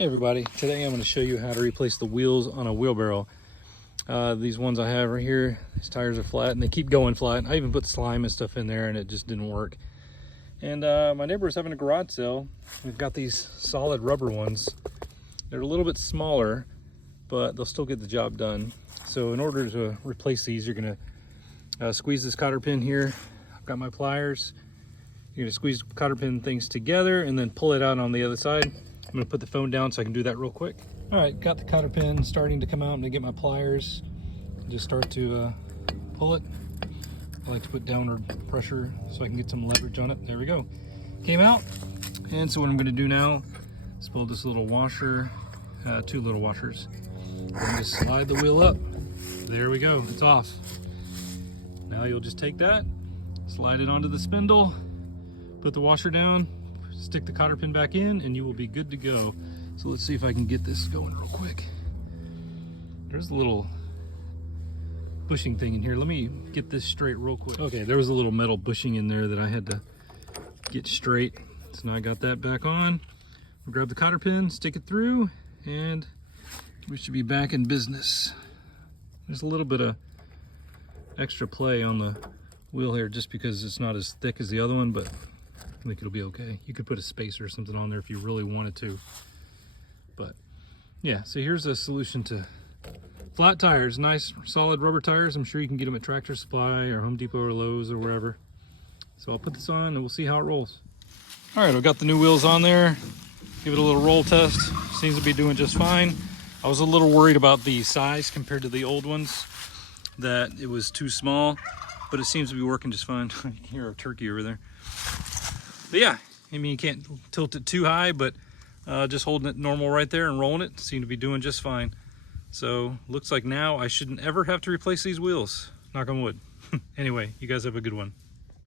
Hey everybody, today I'm going to show you how to replace the wheels on a wheelbarrow. These ones I have right here, these tires are flat and they keep going flat. I even put slime and stuff in there and it just didn't work. And my neighbor is having a garage sale. We've got these solid rubber ones. They're a little bit smaller, but they'll still get the job done. So in order to replace these, you're going to squeeze this cotter pin here. I've got my pliers. You're going to squeeze cotter pin things together and then pull it out on the other side. I'm going to put the phone down so I can do that real quick. All right, got the cotter pin starting to come out. I'm going to get my pliers and just start to pull it. I like to put downward pressure so I can get some leverage on it. There we go. Came out. And so what I'm going to do now is pull this little washer, two little washers. And just slide the wheel up. There we go. It's off. Now you'll just take that, slide it onto the spindle, put the washer down, stick the cotter pin back in, and you will be good to go. So let's see if I can get this going real quick. There's a little bushing thing in here. Let me get this straight real quick. Okay, there was a little metal bushing in there that I had to get straight. So now I got that back on. We'll grab the cotter pin, stick it through, and we should be back in business. There's a little bit of extra play on the wheel here just because it's not as thick as the other one, but I think it'll be okay. You could put a spacer or something on there if you really wanted to. But yeah, so here's a solution to flat tires, nice solid rubber tires. I'm sure you can get them at Tractor Supply or Home Depot or Lowe's or wherever. So I'll put this on and we'll see how it rolls. All right, I've got the new wheels on there. Give it a little roll test. Seems to be doing just fine. I was a little worried about the size compared to the old ones, that it was too small, but it seems to be working just fine. You can hear a turkey over there. But yeah, I mean, you can't tilt it too high, but just holding it normal right there and rolling it seem to be doing just fine. So looks like now I shouldn't ever have to replace these wheels. Knock on wood. Anyway, you guys have a good one.